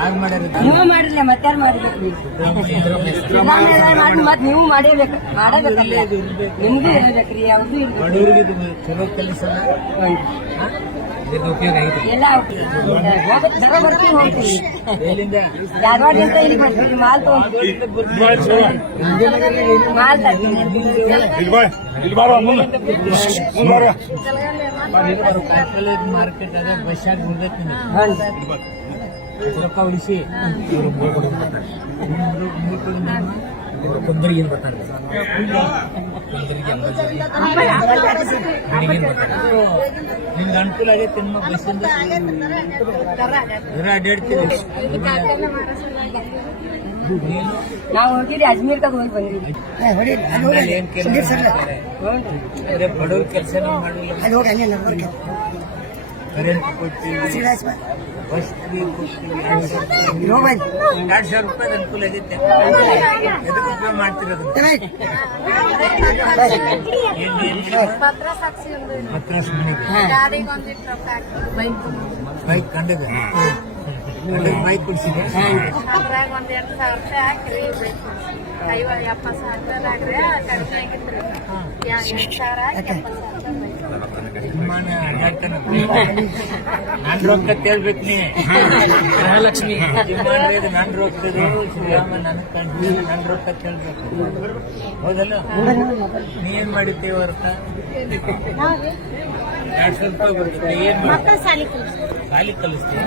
ನೀವು ಮಾಡಿರ್ಲಿ ಮತ್ತಾರು ಮಾಡಿರ್ಬೇಕು ಸಿದ್ದರಾಮಯ್ಯ ಮಾಡಿ ಮತ್ತೆ ನೀವು ಮಾಡಿರ್ಬೇಕು ಮಾಡಬೇಕಲ್ಲ ಇರ್ಬೇಕ್ರಿ ಚಲೋ ಕೆಲಸ ಎಲ್ಲ ಬರ್ತೀವಿ ಹೋಗ್ತೀವಿ. ಎಲ್ಲಿಂದ? ಧಾರವಾಡದಿಂದ ಇಲ್ಲಿ ಬರ್ತೀವಿ ಮಾಲ್ ಮಾಲ್ ಮಾರ್ಕೆಟ್ ಅದೇ ಬಸ್ ಆಗಿ ಬಿಡ್ಬೇಕು ರೊಕ್ಕ ಉಳಿಸಿ ಕೊಂದರಿಗೆ ಬರ್ತಾನೆ ಬರ್ತಾರೆ ನಿಮ್ಗೆ ಅನುಕೂಲ ಆಗೈತೆ ನಿಮ್ಮ ಬಸ್ಸಿಂದ ಅಡ್ಡಾಡ್ತೀವಿ ನಾವು ಅಜ್ಮೀರ್ ತಗ ಹೋಗಿ ಏನ್ ಕೆಲಸ ಬಡವ್ರ ಕೆಲಸ ಮಾಡಿಲ್ಲ ಕರೆಂಟ್ ಕೊಡ್ತೀವಿ ಬಸ್ ಕೊಡ್ತೀವಿ ಎರಡು ಸಾವಿರ ರೂಪಾಯಿ ಅನುಕೂಲ ಆಗೈತೆ ಎದಕ್ಕೆ ಉಪಯೋಗ ಮಾಡ್ತಿರೋದು ಬೈಕ್ ಕಂಡದ ಬೈಕ್ ಕುಡ್ಸಿದೆ ಎಪ್ಪತ್ತು ಸಾವಿರ ಕಡಿಮೆ ಆಗಿತ್ರಿ ಎಂಟು ಸಾವಿರ ಎಪ್ಪತ್ತು ನಾನ್ ರೊಕ್ಕ ಕೇಳ್ಬೇಕು ನೀ ಮಹಾಲಕ್ಷ್ಮಿ ನನ್ ರೊಕ್ಕದು ಶ್ರೀರಾಮ ನನ್ ಕಂಡು ನನ್ ರೊಕ್ಕ ಕೇಳ್ಬೇಕು ಹೌದಲ್ಲ? ನೀ ಏನ್ ಮಾಡಿದ್ದೀವಿ ವರ್ಕ ಎರಡ್ ಸಾವಿರ ರೂಪಾಯಿ ಬರ್ತದೆ ಏನ್ ಮಾಡ್ತೀವಿ ಸಾಲಿ ಕಲಿಸ್ತೀವಿ